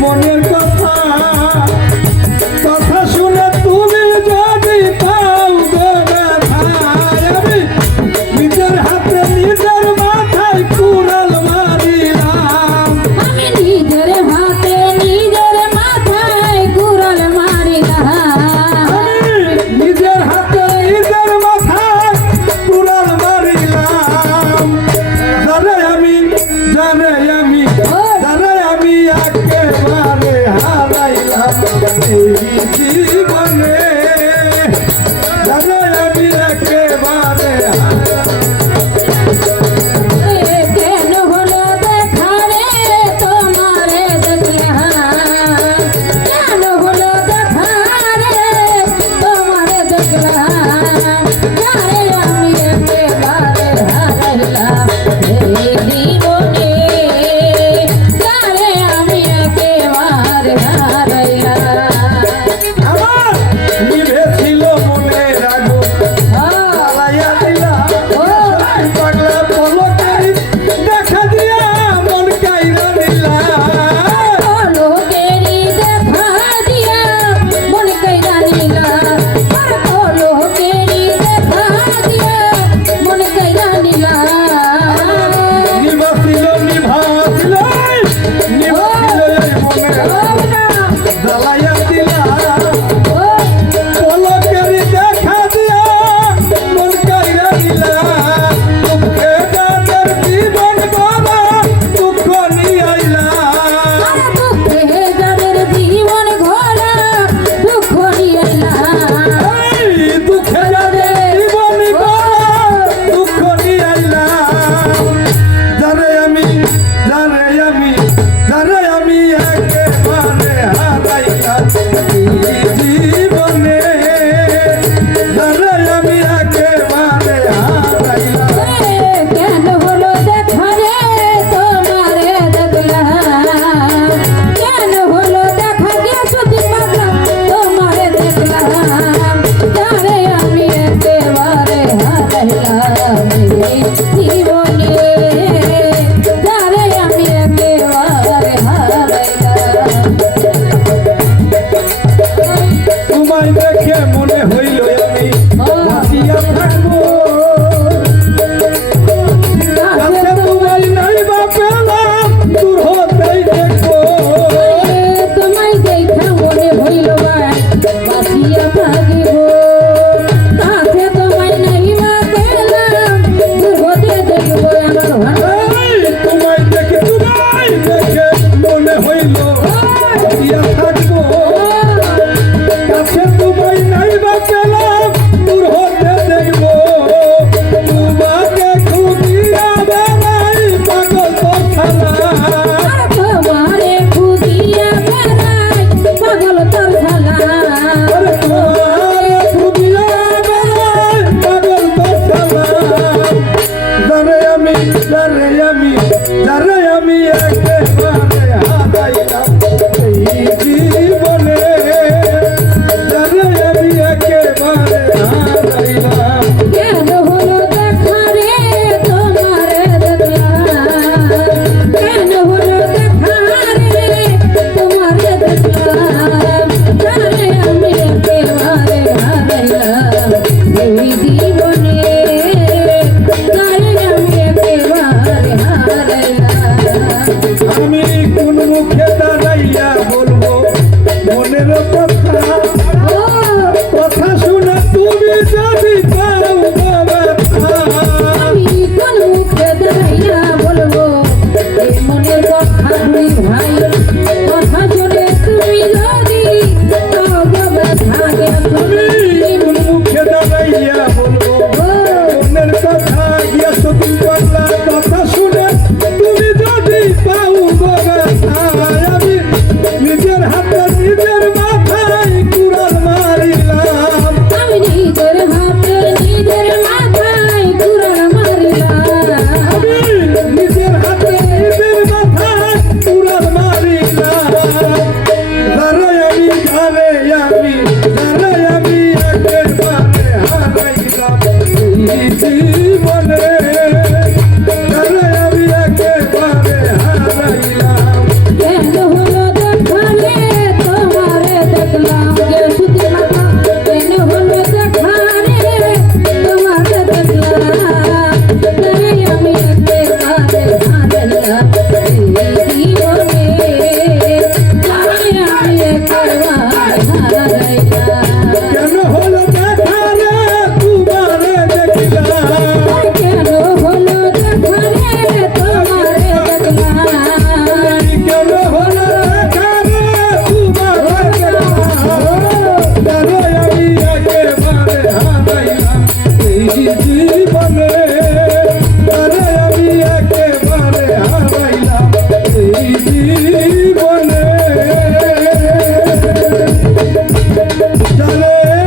মনের কথা কথা শুনে তুমি যদি পাও গো ব্যথা আমি নিজের হাতে নিজের মাথায় কুড়াল মারিলাম আমি নিজের হাতে নিজের মাথায় কুড়াল মারিলাম নিজের হাতে নিজের মাথায় কুড়াল মারিলাম জানে আমি একেবারে হারাইলাম এই জীবনে জানে আমি একেবারে কেন হলো দেখা রে তোমারে দেখলাম কেন হলো দেখা রে তোমারে দেখলাম যারে আমি একেবারে হারাইলাম এই জীবনে যারে আমি একেবারে হারাইলাম আমার নিভেছিল মনের আগুন জ্বালাইয়া দিলা পাগলা পলকের দেখা দিয়া মন কাইরা নিলা লোকেরি দেখা দিয়া মন কইরা নিলাম লোকেরি দেখা দিয়া মন কইরা নিলাম নিভাছিল এই মনের জ্বালাইয়া দিলা পলকের দেখা দিয়া মন কাইরা দিলা দুঃখে যাদের জীবন গড়া দুঃখ নিয়ে আইলা দুঃখে যাদের জীবন ঘোরা দুঃখ নিয়ে দুঃখে যাদের জীবন গড়া দুঃখ নিয়ে আইলা যারে আমি একেবারে হারাইলাম এই জীবনে যারে আমি একেবারে হারাইলাম কেন হলো দেখা রে তোমারে দেখলাম কেন হলো দেখা কিছুদিন বাদলাম তোমারে দেখলাম যারে আমি একেবারে হারাইলাম এই জীবনে যারে আমি একেবারে হারাইলাম তোমায় দেখে মনে হইল আমি বাঁচিয়া থাকবো কাছে তোমায় নাই বা পেলাম দূর হতেই দেখবো তোমায় দেখা মনে হইল বাঁচিয়া থাকিব কাছে তোমায় নাই বা পেলাম দূর হতে দেখব আমার তোমায় দেখে মনে হইল বাঁচিয়া থাকবো কাছে তোমায় নাই বা পেলাম দূর হতে দেখবো তোমাকে খুঁজিয়া বেড়াই পাগল তো খালা তোমারে খুঁজিয়া বেড়াই পাগল তোর শালা যারে আমি একেবারে হারাইলাম এই রে